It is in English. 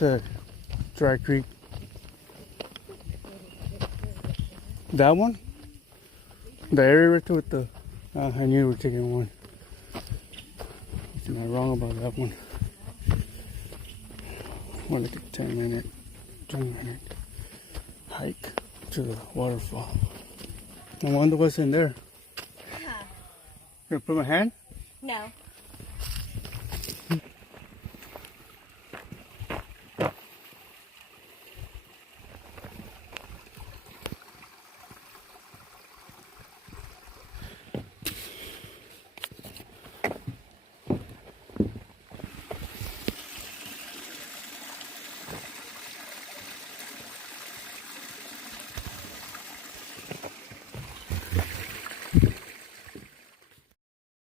It's a dry creek. That one? The area right there with the... I knew we were taking one. Am I wrong about that one? More like a 10-minute hike to the waterfall. I wonder what's in there. Huh. Gonna put my hand? No.